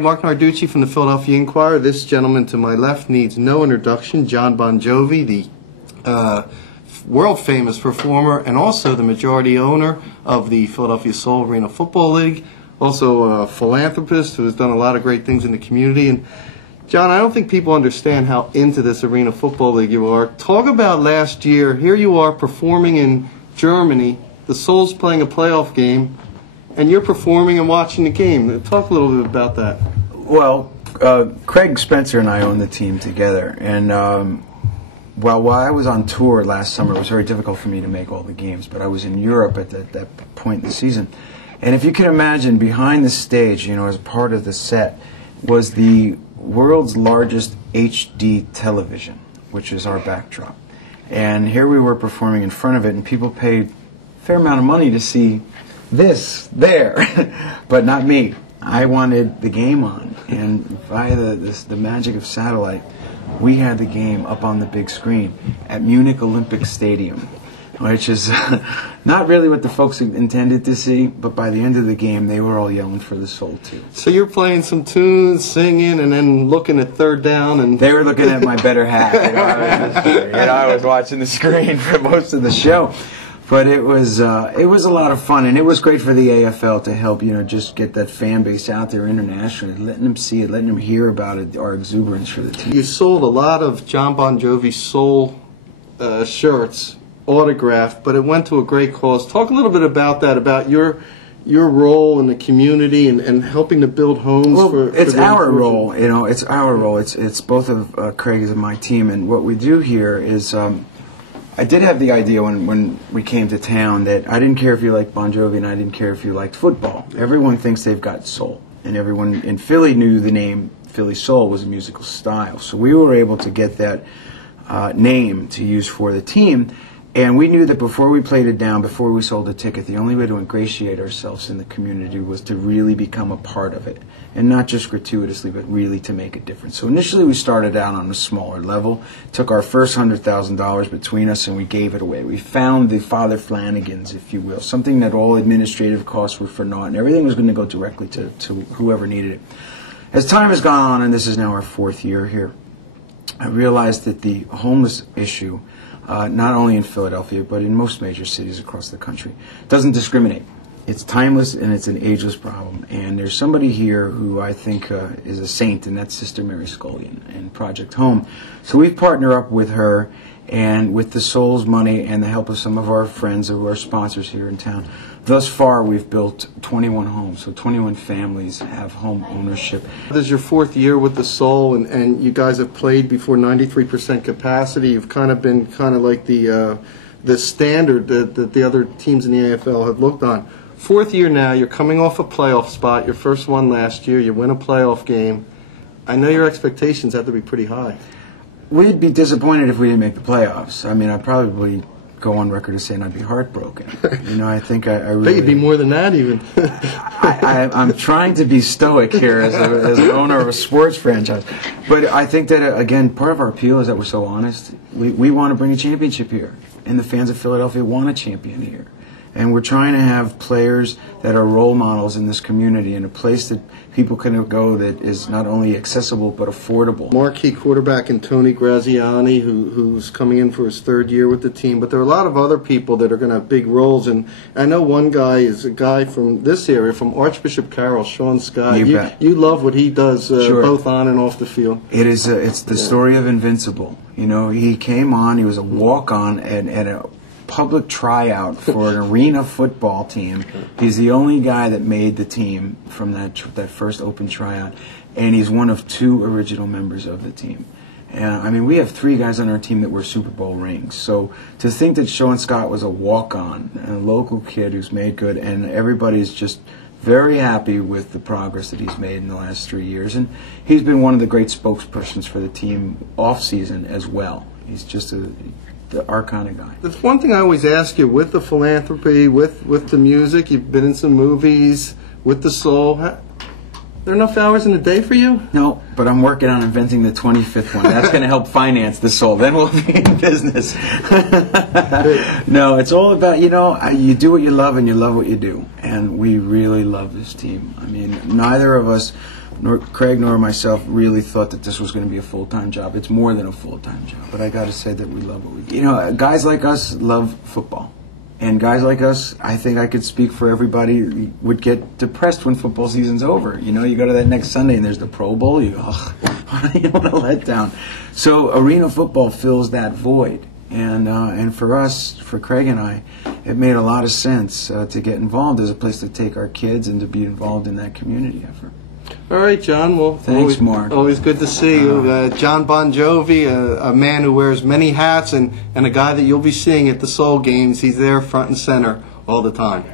Mark Narducci from the Philadelphia Inquirer. This gentleman to my left needs no introduction. Jon Bon Jovi, the world-famous performer and also the majority owner of the Philadelphia Soul Arena Football League. Also a philanthropist who has done a lot of great things in the community. And John, I don't think people understand how into this Arena Football League you are. Talk about last year. Here you are performing in Germany. The Soul's playing a playoff game, and you're performing and watching the game. Talk a little bit about that. Well, Craig Spencer and I own the team together, and while I was on tour last summer, it was very difficult for me to make all the games, but I was in Europe at that point in the season. And if you can imagine, behind the stage, you know, as part of the set, was the world's largest HD television, which is our backdrop. And here we were performing in front of it, and people paid a fair amount of money to see this there, but not me. I wanted the game on, and via the magic of satellite, we had the game up on the big screen at Munich Olympic Stadium, which is not really what the folks intended to see, but by the end of the game, they were all yelling for the Soul too. So you're playing some tunes, singing, and then looking at third down, and they were looking at my better half. I was watching the screen for most of the show. But it was a lot of fun, and it was great for the AFL to help, you know, just get that fan base out there internationally, letting them see it, letting them hear about it, our exuberance for the team. You sold a lot of Jon Bon Jovi Soul shirts, autographed, but it went to a great cause. Talk a little bit about that, about your role in the community and helping to build homes. Well, it's our role, you know, it's our role. It's both of Craig's and my team, and what we do here is. I did have the idea when we came to town that I didn't care if you liked Bon Jovi and I didn't care if you liked football. Everyone thinks they've got soul, and everyone in Philly knew the name Philly Soul was a musical style. So we were able to get that name to use for the team, and we knew that before we played it down, before we sold a ticket, the only way to ingratiate ourselves in the community was to really become a part of it, and not just gratuitously, but really to make a difference. So initially we started out on a smaller level, took our first $100,000 between us, and we gave it away. We found the Father Flanagans, if you will, something that all administrative costs were for naught, and everything was going to go directly to whoever needed it. As time has gone on, and this is now our 4th year here, I realized that the homeless issue, not only in Philadelphia, but in most major cities across the country, doesn't discriminate. It's timeless and it's an ageless problem. And there's somebody here who I think is a saint, and that's Sister Mary Scullion and Project Home. So we've partnered up with her, and with the Soul's money and the help of some of our friends who are sponsors here in town, thus far we've built 21 homes. So 21 families have home ownership. This is your 4th year with the Soul, and you guys have played before 93% capacity. You've kind of been like the standard that the other teams in the AFL have looked on. 4th year now, you're coming off a playoff spot, your first one last year, you win a playoff game. I know your expectations have to be pretty high. We'd be disappointed if we didn't make the playoffs. I mean, I'd probably go on record as saying I'd be heartbroken. You know, I think I really... Bet you'd be more than that even. I'm trying to be stoic here as an owner of a sports franchise. But I think that, again, part of our appeal is that we're so honest. We want to bring a championship here, and the fans of Philadelphia want a champion here. And we're trying to have players that are role models in this community, in a place that people can go that is not only accessible but affordable. Marquee quarterback in Tony Graziani, who's coming in for his 3rd year with the team. But there are a lot of other people that are going to have big roles. And I know one guy is a guy from this area, from Archbishop Carroll, Sean Scott. You love what he does, sure, both on and off the field. It's the story of Invincible. You know, he came on, he was a walk-on at a public tryout for an arena football team. He's the only guy that made the team from that first open tryout, and he's one of 2 original members of the team. I mean, we have 3 guys on our team that wear Super Bowl rings. So to think that Sean Scott was a walk-on, a local kid who's made good, and everybody's just very happy with the progress that he's made in the last 3 years, and he's been one of the great spokespersons for the team off-season as well. He's just our kind of guy. That's one thing I always ask you, with the philanthropy, with the music, you've been in some movies, with the Soul. Are there enough hours in the day for you? No, but I'm working on inventing the 25th one. That's going to help finance the Soul. Then we'll be in business. No, it's all about, you know, you do what you love and you love what you do. And we really love this team. I mean, neither of us Craig nor myself really thought that this was going to be a full-time job. It's more than a full-time job, but I got to say that we love what we do. You know, guys like us love football. And guys like us, I think I could speak for everybody, would get depressed when football season's over. You know, you go to that next Sunday and there's the Pro Bowl, you want to let down. So arena football fills that void. And for us, for Craig and I, it made a lot of sense to get involved as a place to take our kids and to be involved in that community effort. All right, John. Well, thanks, Mark. Always good to see you. John Bon Jovi, a man who wears many hats, and a guy that you'll be seeing at the Soul games. He's there front and center all the time.